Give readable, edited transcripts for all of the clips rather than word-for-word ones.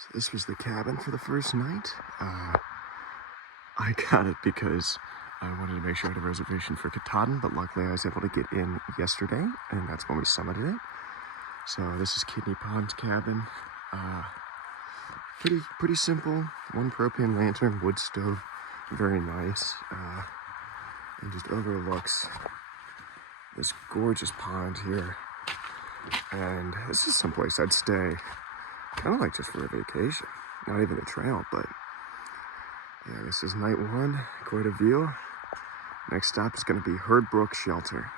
So this was the cabin for the first night. I got it because I wanted to make sure I had a reservation for Katahdin, but luckily I was able to get in yesterday, and that's when we summited it. So this is Kidney Pond's cabin. Pretty simple. One propane lantern, wood stove, very nice, and just overlooks this gorgeous pond here. And this is someplace I'd stay, kind of like just for a vacation, not even a trail, but yeah, this is night one, quite a view. Next stop is going to be Herd Brook Shelter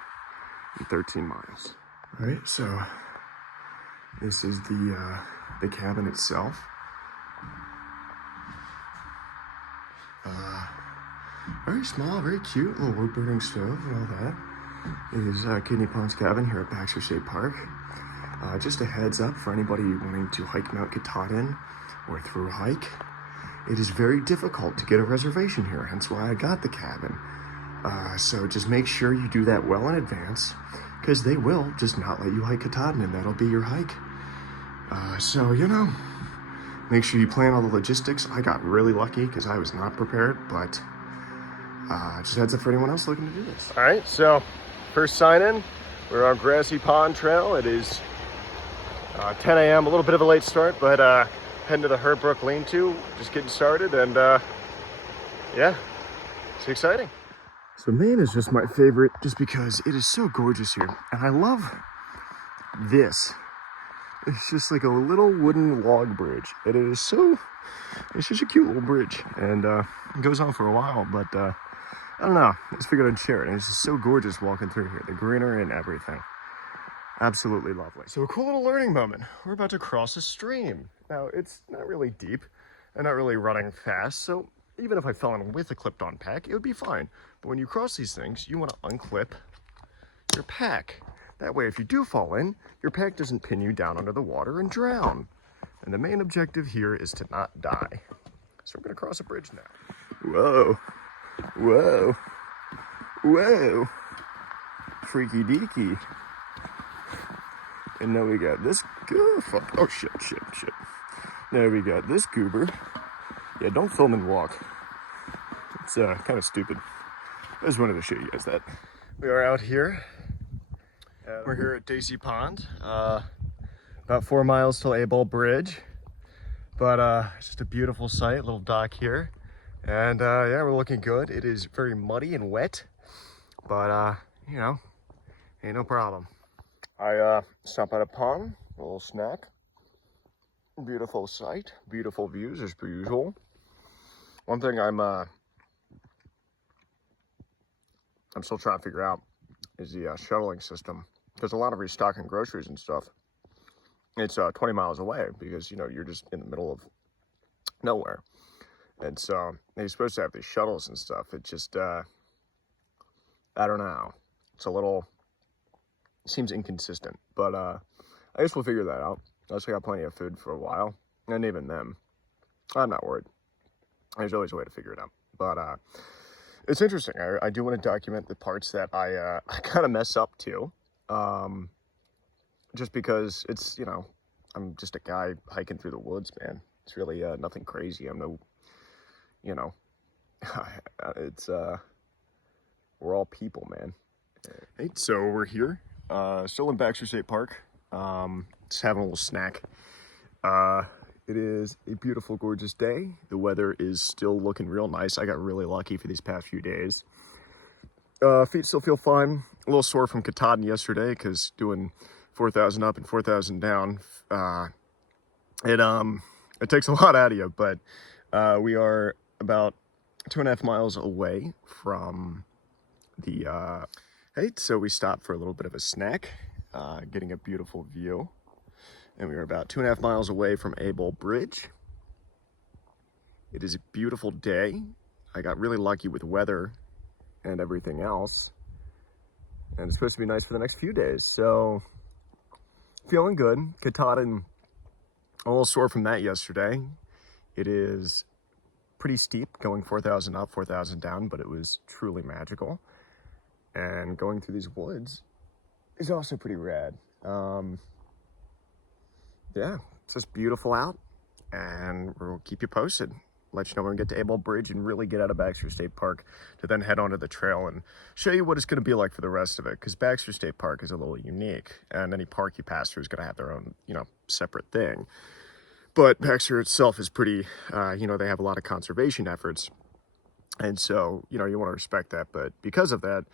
in 13 miles. All right, so this is the cabin itself. Very small, very cute, little wood burning stove and all that. It is Kidney Pond's cabin here at Baxter State Park. Just a heads up for anybody wanting to hike Mount Katahdin or through a hike. It is very difficult to get a reservation here, hence why I got the cabin. So just make sure you do that well in advance, because they will just not let you hike Katahdin, and that'll be your hike. So, you know, make sure you plan all the logistics. I got really lucky because I was not prepared, but just heads up for anyone else looking to do this. All right, so first sign in. We're on Grassy Pond Trail. It is 10 a.m., a little bit of a late start, but heading to the Herd Brook Lean-To, just getting started, and yeah, it's exciting. So Maine is just my favorite just because it is so gorgeous here, and I love this. It's just like a little wooden log bridge, and it is so, it's just a cute little bridge, and it goes on for a while, but I don't know, I just figured I'd share it, and it's just so gorgeous walking through here, the greenery and everything. Absolutely lovely. So a cool little learning moment. We're about to cross a stream. Now, it's not really deep and not really running fast, so even if I fell in with a clipped-on pack, it would be fine. But when you cross these things, you want to unclip your pack. That way, if you do fall in, your pack doesn't pin you down under the water and drown. And the main objective here is to not die. So we're going to cross a bridge now. Whoa. Whoa. Whoa. Freaky deaky. And now we got this, oh fuck, oh shit. Now we got this goober. Yeah, don't film and walk. It's kind of stupid. I just wanted to show you guys that. We are out here. We're here at Daisy Pond. About 4 miles till A-Ball Bridge. But it's just a beautiful sight, little dock here. And yeah, we're looking good. It is very muddy and wet. But you know, ain't no problem. I stopped at a pond, a little snack. Beautiful sight, beautiful views as per usual. One thing I'm still trying to figure out is the shuttling system. There's a lot of restocking groceries and stuff. It's 20 miles away because, you know, you're just in the middle of nowhere. And so you're supposed to have these shuttles and stuff. It just, I don't know. It's a little, seems inconsistent, but I guess we'll figure that out. I also got plenty of food for a while, and even then, I'm not worried. There's always a way to figure it out. But it's interesting. I do want to document the parts that I kind of mess up too, just because it's, you know, I'm just a guy hiking through the woods, man. It's really nothing crazy. I'm no, you know, it's we're all people, man. Hey, so we're here. Still in Baxter State Park, just having a little snack. It is a beautiful, gorgeous day. The weather is still looking real nice. I got really lucky for these past few days. Feet still feel fine. A little sore from Katahdin yesterday because doing 4,000 up and 4,000 down, it takes a lot out of you. But we are about 2.5 miles away from the height, so we stopped for a little bit of a snack, getting a beautiful view. And we are about 2.5 miles away from A-Ball Bridge. It is a beautiful day. I got really lucky with weather and everything else. And it's supposed to be nice for the next few days. So, feeling good. Katahdin, a little sore from that yesterday. It is pretty steep, going 4,000 up, 4,000 down, but it was truly magical. And going through these woods is also pretty rad. Yeah, it's just beautiful out. and we'll keep you posted. Let you know when we get to Able Bridge and really get out of Baxter State Park to then head onto the trail and show you what it's going to be like for the rest of it. Because Baxter State Park is a little unique, and any park you pass through is going to have their own, separate thing. But Baxter itself is pretty, they have a lot of conservation efforts. And so, you want to respect that. But because of that,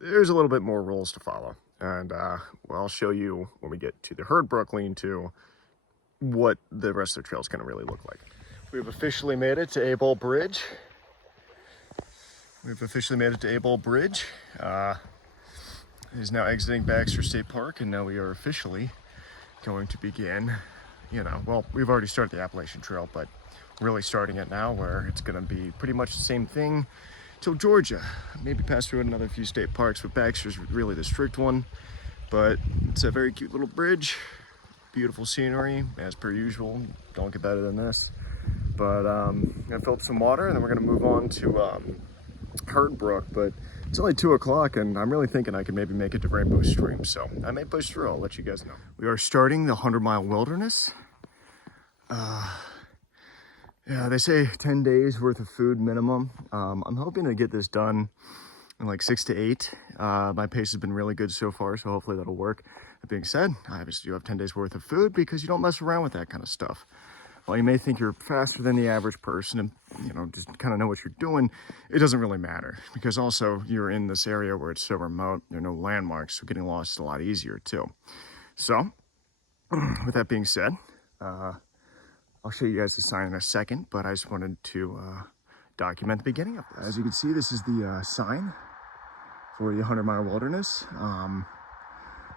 there's a little bit more rules to follow. And I'll show you when we get to the Herdbrook lean-to what the rest of the trail is going to really look like. We've officially made it to Able Bridge. It is now exiting Baxter State Park, and now we are officially going to begin, we've already started the Appalachian Trail, but really starting it now, where it's going to be pretty much the same thing till Georgia. Maybe pass through another few state parks, but Baxter's really the strict one. But it's a very cute little bridge, beautiful scenery, as per usual. Don't get better than this. But I'm gonna fill up some water, and then we're gonna move on to Herdbrook. But it's only 2 o'clock, and I'm really thinking I could maybe make it to Rainbow Stream. So I may push through. I'll let you guys know. We are starting the 100-mile wilderness. Yeah, they say 10 days worth of food minimum. I'm hoping to get this done in like 6 to 8. My pace has been really good so far, so hopefully that'll work. That being said, I obviously do have 10 days worth of food because you don't mess around with that kind of stuff. While you may think you're faster than the average person and, just kind of know what you're doing, it doesn't really matter, because also you're in this area where it's so remote, there are no landmarks, so getting lost is a lot easier too. So, with that being said, I'll show you guys the sign in a second, but I just wanted to document the beginning of this. As you can see, this is the sign for the 100-mile wilderness. I'm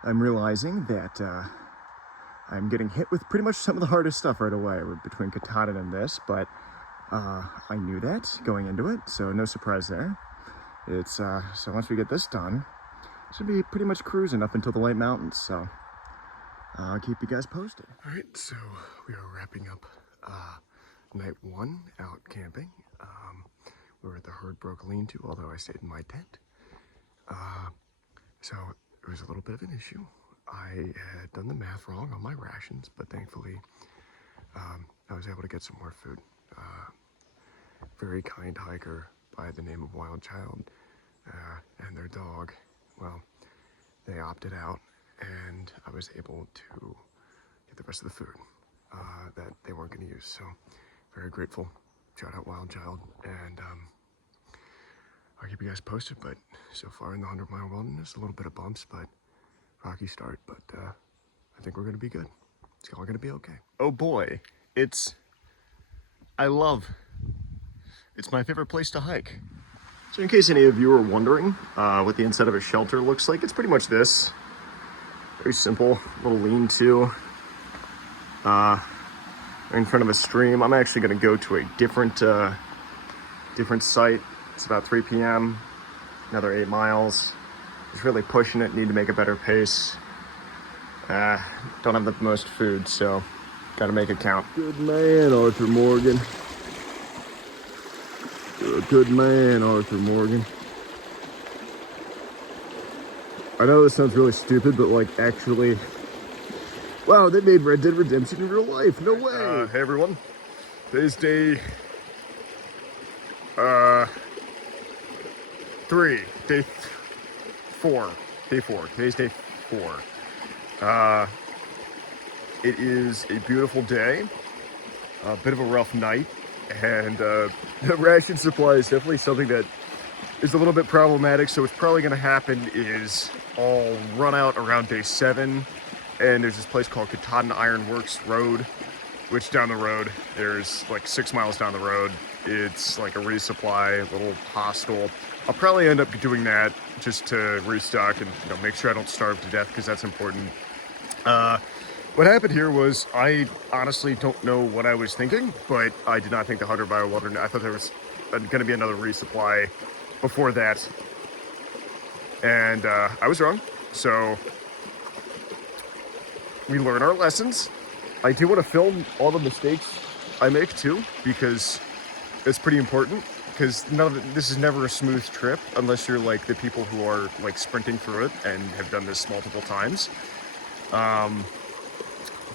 realizing that I'm getting hit with pretty much some of the hardest stuff right away between Katahdin and this, but I knew that going into it, so no surprise there. It's so once we get this done, it should be pretty much cruising up until the White Mountains, so I'll keep you guys posted. All right, so we are wrapping up night 1 out camping. We were at the Herdbrook lean-to, although I stayed in my tent. So it was a little bit of an issue. I had done the math wrong on my rations, but thankfully I was able to get some more food. Very kind hiker by the name of Wild Child and their dog, well, they opted out, and I was able to get the rest of the food that they weren't going to use. So very grateful. Shout out Wild Child, and I'll keep you guys posted. But so far in the 100-mile wilderness, a little bit of bumps, but rocky start, but I think we're gonna be good. It's all gonna be okay. Oh boy, it's my favorite place to hike. So in case any of you are wondering what the inside of a shelter looks like, it's pretty much this. Very simple, little lean-to in front of a stream. I'm actually gonna go to a different site. It's about 3 p.m., another 8 miles. Just really pushing it, need to make a better pace. Don't have the most food, so gotta make it count. Good man, Arthur Morgan. Good man, Arthur Morgan. I know this sounds really stupid, but like actually, wow, they made Red Dead Redemption in real life. No way. Hey everyone, today's day 3, day 4. Today's day 4. It is a beautiful day, a bit of a rough night, and the ration supply is definitely something that is a little bit problematic. So what's probably going to happen is I'll run out around day 7, and there's this place called Katahdin Iron Works Road, which down the road, there's like 6 miles down the road, it's like a resupply, a little hostel. I'll probably end up doing that just to restock and make sure I don't starve to death, because that's important. What happened here was, I honestly don't know what I was thinking, but I did not think the 100-mile wilderness, I thought there was going to be another resupply before that, and I was wrong. So we learn our lessons. I do want to film all the mistakes I make too, because it's pretty important. Because this is never a smooth trip unless you're like the people who are like sprinting through it and have done this multiple times.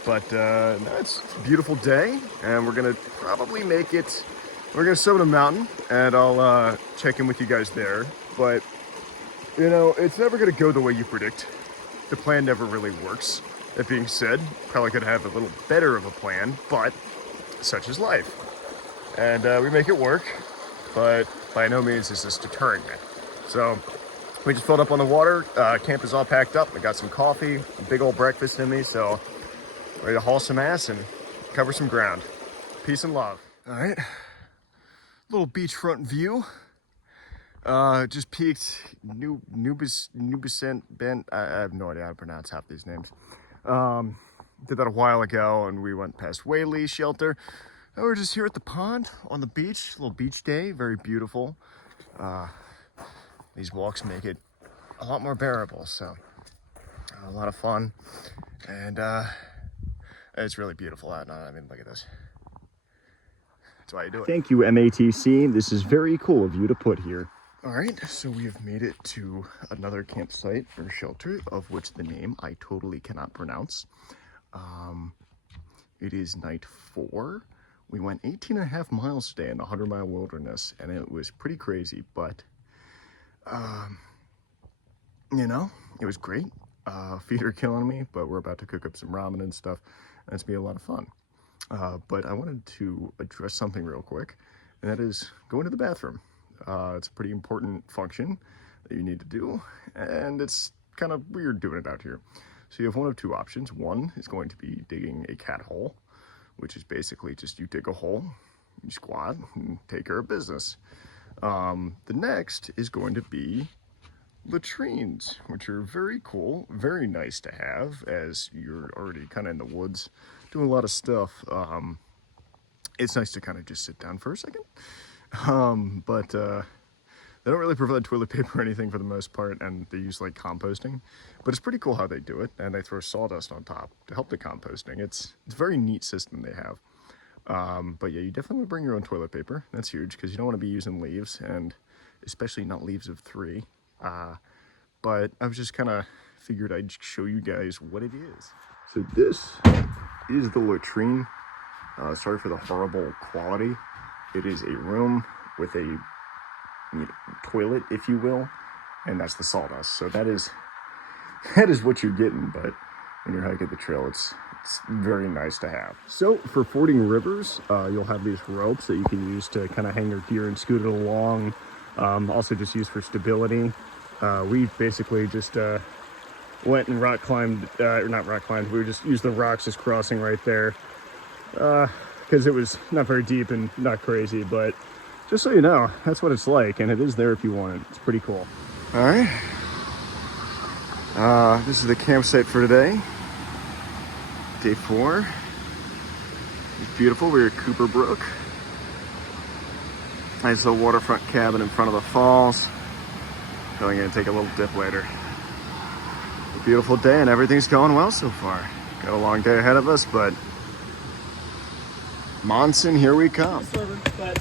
But no, it's a beautiful day, and we're gonna probably make it. We're gonna summit a mountain, and I'll check in with you guys there. But you know, it's never gonna go the way you predict. The plan never really works. That being said, probably could have a little better of a plan, but such is life. And we make it work, but by no means is this deterring me. So we just filled up on the water. Camp is all packed up. I got some coffee, a big old breakfast in me, so ready to haul some ass and cover some ground. Peace and love. All right, little beachfront view. Just peaked Nubicent Bent. I have no idea how to pronounce half these names. Did that a while ago, and we went past Whaley Shelter. And we're just here at the pond on the beach. A little beach day, very beautiful. These walks make it a lot more bearable, so a lot of fun, and it's really beautiful out now. I mean, look at this. That's why you do it. Thank you, MATC. This is very cool of you to put here. All right, so we have made it to another campsite or shelter, of which the name I totally cannot pronounce. It is night 4. We went 18.5 miles today in the 100-mile wilderness, and it was pretty crazy, but you know, it was great. Feet are killing me, but we're about to cook up some ramen and stuff, and it's gonna be a lot of fun. But I wanted to address something real quick, and that is going to the bathroom. It's a pretty important function that you need to do, and it's kind of weird doing it out here. So you have one of two options. One is going to be digging a cat hole, which is basically just you dig a hole, you squat, and take care of business. The next is going to be latrines, which are very cool, very nice to have as you're already kind of in the woods doing a lot of stuff. It's nice to kind of just sit down for a second. But they don't really provide toilet paper or anything for the most part, and they use like composting, but it's pretty cool how they do it, and they throw sawdust on top to help the composting. It's a very neat system they have. But yeah, you definitely want to bring your own toilet paper. That's huge because you don't want to be using leaves, and especially not leaves of 3. But I was just kind of figured I'd show you guys what it is. So this is the latrine. Sorry for the horrible quality. It is a room with a toilet, if you will, and that's the sawdust. So that is what you're getting. But when you're hiking the trail, it's very nice to have. So for fording rivers, you'll have these ropes that you can use to kind of hang your gear and scoot it along. Also just used for stability. We basically just went and rock climbed, or not rock climbed, we just used the rocks as crossing right there. Because it was not very deep and not crazy, but just so you know, that's what it's like, and it is there if you want it. It's pretty cool. All right. This is the campsite for today. Day 4. It's beautiful. We're at Cooper Brook. Nice little waterfront cabin in front of the falls. Going in and take a little dip later. A beautiful day, and everything's going well so far. Got a long day ahead of us, but Monson, here we come. Server, but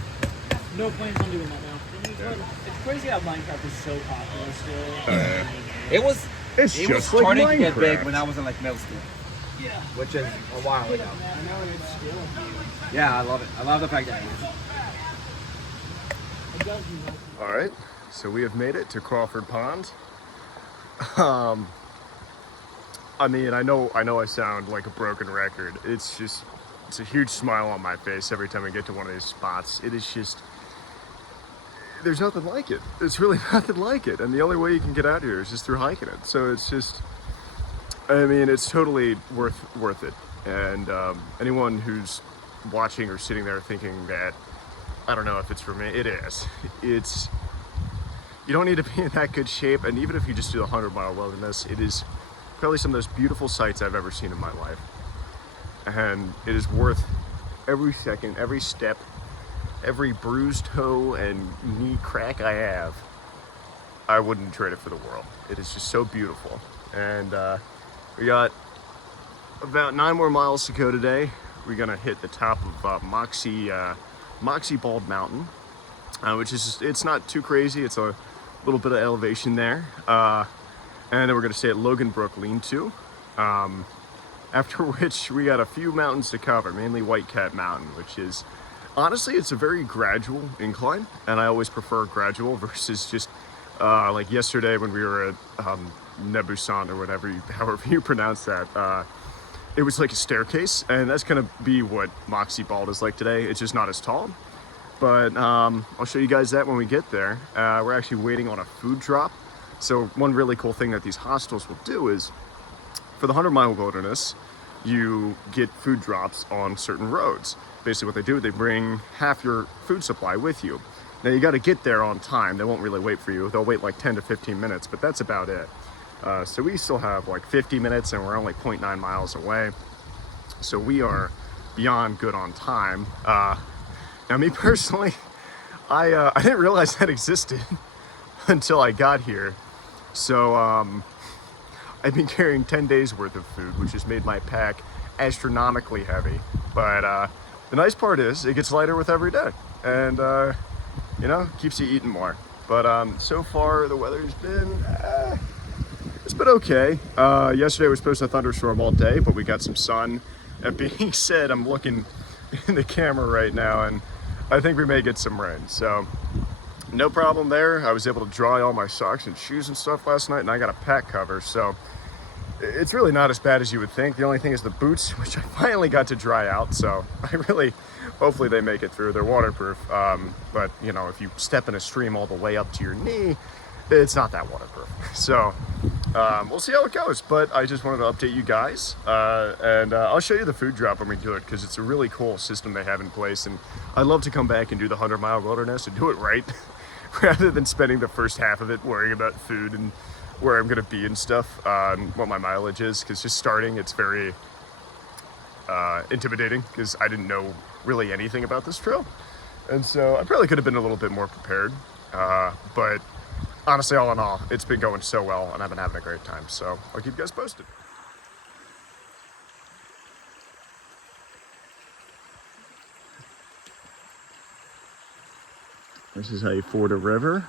no plans on doing that now. Yeah. It's crazy how Minecraft is so popular still. It's it just was like starting Minecraft. to get big when I was in like middle school. Yeah. Which is a while ago. I know it's still huge. Yeah, I love it. I love the fact that It does be like All right, so we have made it to Crawford Pond. I mean, I know I sound like a broken record. It's a huge smile on my face every time I get to one of these spots. It is just, there's nothing like it. It's really nothing like it. And the only way you can get out here is just through hiking it. So it's just, I mean, it's totally worth it. And anyone who's watching or sitting there thinking that, I don't know if it's for me, it is. It's, you don't need to be in that good shape. And even if you just do the 100-mile wilderness, it is probably some of those beautiful sights I've ever seen in my life. And it is worth every second, every step, every bruised toe and knee crack I have. I wouldn't trade it for the world. It is just so beautiful. And we got about 9 more miles to go today. We're gonna hit the top of Moxie Bald Mountain, which is just, it's not too crazy. It's a little bit of elevation there. And then we're gonna stay at Logan Brook Lean-To. After which we got a few mountains to cover, mainly White Cat Mountain, which is, honestly, it's a very gradual incline, and I always prefer gradual versus just like yesterday when we were at Nebusan or whatever, however you pronounce that. It was like a staircase, and that's gonna be what Moxie Bald is like today. It's just not as tall, but I'll show you guys that when we get there. We're actually waiting on a food drop. So one really cool thing that these hostels will do is, for the 100-mile wilderness, you get food drops on certain roads. Basically what they do, they bring half your food supply with you. Now you got to get there on time. They won't really wait for you. They'll wait like 10 to 15 minutes, but that's about it. So we still have like 50 minutes and we're only 0.9 miles away. So we are beyond good on time. Now me personally, I didn't realize that existed until I got here. So I've been carrying 10 days worth of food, which has made my pack astronomically heavy. But the nice part is it gets lighter with every day, and you know, keeps you eating more. But so far the weather's been it's been okay. Yesterday was supposed to thunderstorm all day, but we got some sun. That being said, I'm looking in the camera right now, and I think we may get some rain. So no problem there. I was able to dry all my socks and shoes and stuff last night, and I got a pack cover, so it's really not as bad as you would think. The only thing is the boots, which I finally got to dry out, so hopefully they make it through. They're waterproof, but you know, if you step in a stream all the way up to your knee, it's not that waterproof. So we'll see how it goes, but I just wanted to update you guys, and I'll show you the food drop when we do it, because it's a really cool system they have in place, and I'd love to come back and do the 100-mile wilderness and do it right, rather than spending the first half of it worrying about food and where I'm gonna be and stuff, and what my mileage is, because just starting, it's very intimidating, because I didn't know really anything about this trail, and so I probably could have been a little bit more prepared, but honestly, all in all, it's been going so well, and I've been having a great time, so I'll keep you guys posted. This is how you ford a river.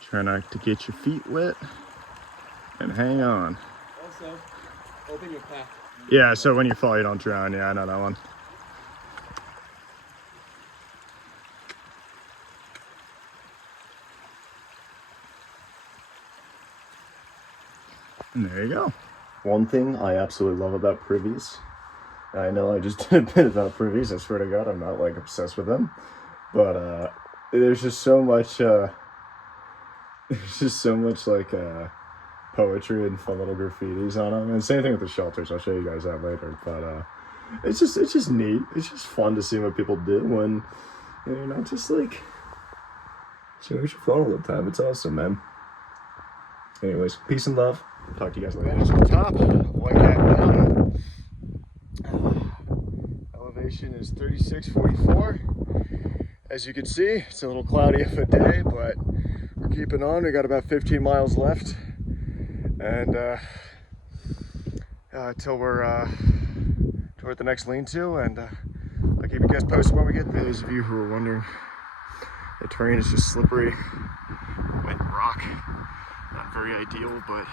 Try not to get your feet wet, and hang on. Also, open your pack. Yeah, so when you fall, you don't drown. Yeah, I know that one. And there you go. One thing I absolutely love about privies, I know I just did a bit about privies, I swear to God, I'm not like obsessed with them, but there's just so much like poetry and fun little graffitis on them, and same thing with the shelters. I'll show you guys that later, but it's just neat. It's just fun to see what people do when, you know, just like show your phone all the time. It's awesome, man. Anyways, peace and love. Talk to you guys later. Managed to the top, White Cat Mountain. Elevation is 3644. As you can see, it's a little cloudy of a day, but we're keeping on. We got about 15 miles left, and till we're toward the next lean-to, and I'll keep you guys posted when we get there. Those of you who are wondering, the terrain is just slippery, wet rock. Not very ideal, but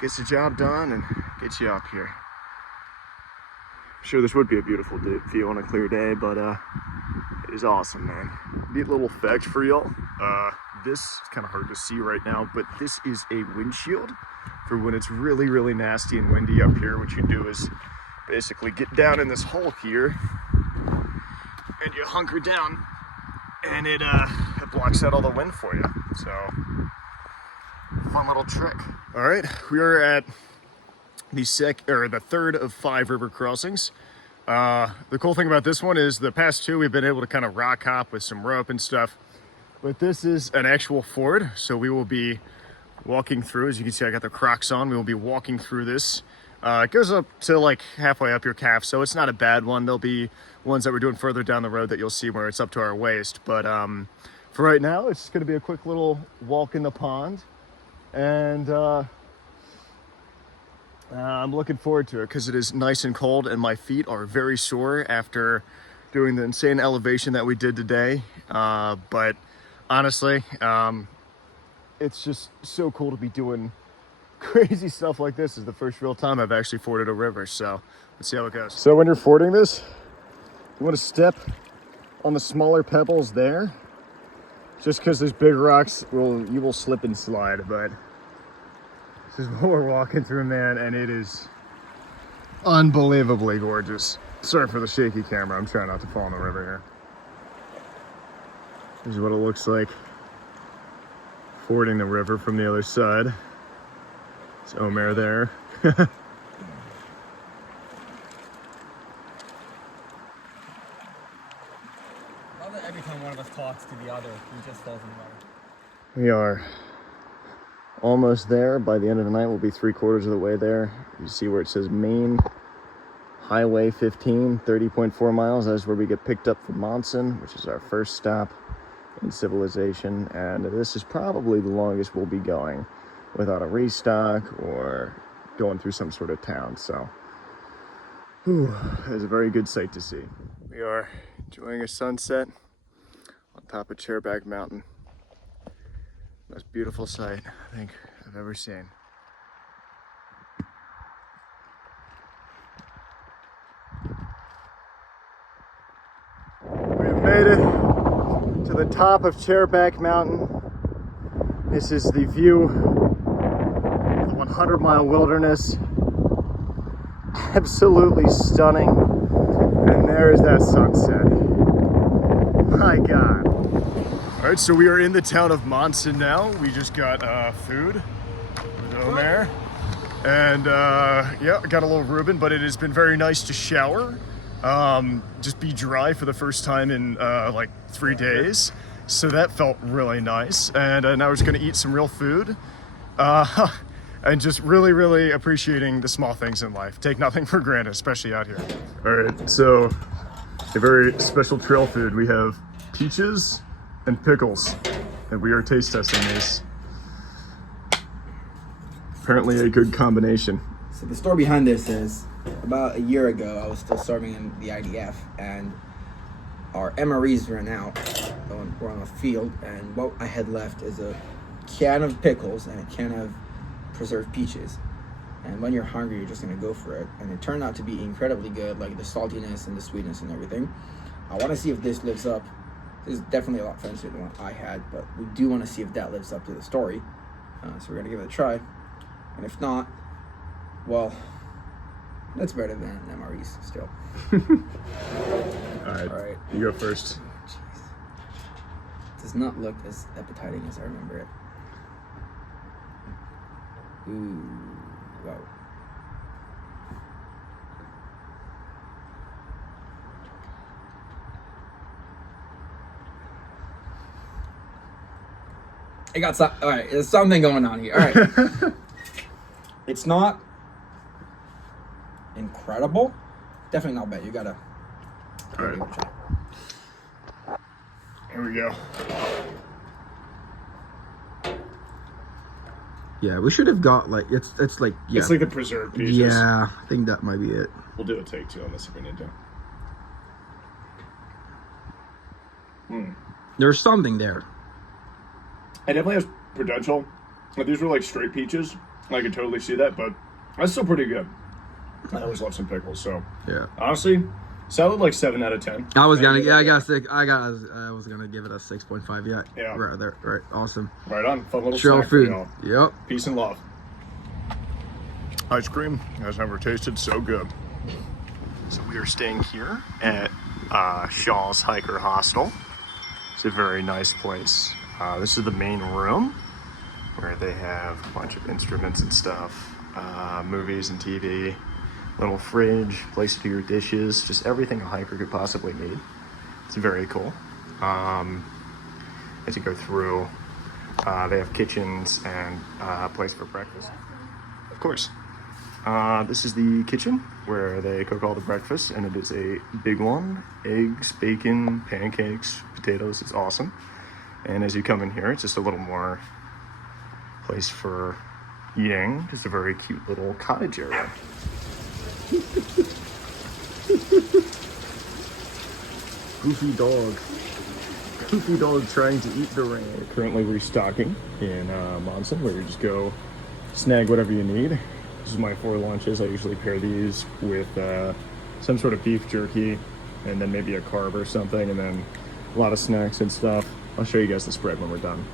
gets the job done and gets you up here. I'm sure this would be a beautiful view on a clear day, but it is awesome, man. Neat little fact for y'all. This is kind of hard to see right now, but this is a windshield for when it's really, really nasty and windy up here. What you do is basically get down in this hole here, and you hunker down, and it blocks out all the wind for you. So, fun little trick. All right, we are at the third of 5 river crossings. The cool thing about this one is the past 2 we've been able to kind of rock hop with some rope and stuff, but this is an actual ford, so we will be walking through. As you can see, I got the Crocs on. We will be walking through this. It goes up to like halfway up your calf, so it's not a bad one. There'll be ones that we're doing further down the road that you'll see where it's up to our waist, but for right now, it's going to be a quick little walk in the pond, and I'm looking forward to it because it is nice and cold, and my feet are very sore after doing the insane elevation that we did today. But honestly, it's just so cool to be doing crazy stuff like this is the first real time I've actually forded a river, so let's see how it goes. So when you're fording this, you want to step on the smaller pebbles there, just because there's big rocks, you will slip and slide, but this is what we're walking through, man, and it is unbelievably gorgeous. Sorry for the shaky camera, I'm trying not to fall in the river here. This is what it looks like fording the river from the other side. It's Omer there. Love that every time one of us talks to the other, he just falls in the water. We are almost there. By the end of the night, we'll be 3/4 of the way there. You see where it says Maine Highway 15, 30.4 miles. That's where we get picked up from Monson, which is our first stop in civilization. And this is probably the longest we'll be going without a restock or going through some sort of town. So, it's a very good sight to see. We are enjoying a sunset on top of Chairback Mountain. Most beautiful sight I think I've ever seen. We've made it to the top of Chairback Mountain. This is the view of the 100-mile wilderness. Absolutely stunning. And there is that sunset. My God. All right, so we are in the town of Monson now. We just got food with Omer. And yeah, got a little Reuben, but it has been very nice to shower. Just be dry for the first time in like 3 days. So that felt really nice. And now we're just gonna eat some real food. And just really, really appreciating the small things in life. Take nothing for granted, especially out here. All right, so a very special trail food. We have peaches and pickles, and we are taste testing these. Apparently a good combination. So the story behind this is, about a year ago, I was still serving in the IDF, and our MREs ran out. We're on a field, and what I had left is a can of pickles and a can of preserved peaches. And when you're hungry, you're just gonna go for it. And it turned out to be incredibly good, like the saltiness and the sweetness and everything. I want to see if this lives up. This is definitely a lot fancier than what I had, but we do want to see if that lives up to the story. So we're gonna give it a try. And if not, well, that's better than MREs still. All right, you go first. Jeez. Does not look as appetizing as I remember it. Ooh, wow. I got some. All right, there's something going on here. All right, it's not incredible. Definitely not bad. You gotta. All right. Here we go. Yeah, we should have got like it's like yeah. It's like the preserved peaches. Yeah, I think that might be it. We'll do a take two on this if we need to. There's something there. It definitely has potential. If these were like straight peaches, I could totally see that, but that's still pretty good. I always love some pickles, so Yeah. honestly, solid like 7 out of 10. I was gonna I was gonna give it a 6.5. Yeah. Right there. Right. Awesome. Right on. Fun little Trail snack for food. y'all. Yep. Peace and love. Ice cream has never tasted so good. So we are staying here at Shaw's Hiker Hostel. It's a very nice place. This is the main room where they have a bunch of instruments and stuff, movies and TV, little fridge, place to do your dishes, just everything a hiker could possibly need. It's very cool. As you go through, they have kitchens and a place for breakfast. Of course. This is the kitchen where they cook all the breakfast, and it is a big one. Eggs, bacon, pancakes, potatoes. It's awesome. And as you come in here, it's just a little more place for eating. Just a very cute little cottage area. Goofy dog. Goofy dog trying to eat the rain. We're currently restocking in Monson, where you just go snag whatever you need. This is my 4 lunches. I usually pair these with some sort of beef jerky and then maybe a carb or something, and then a lot of snacks and stuff. I'll show you guys the spread when we're done.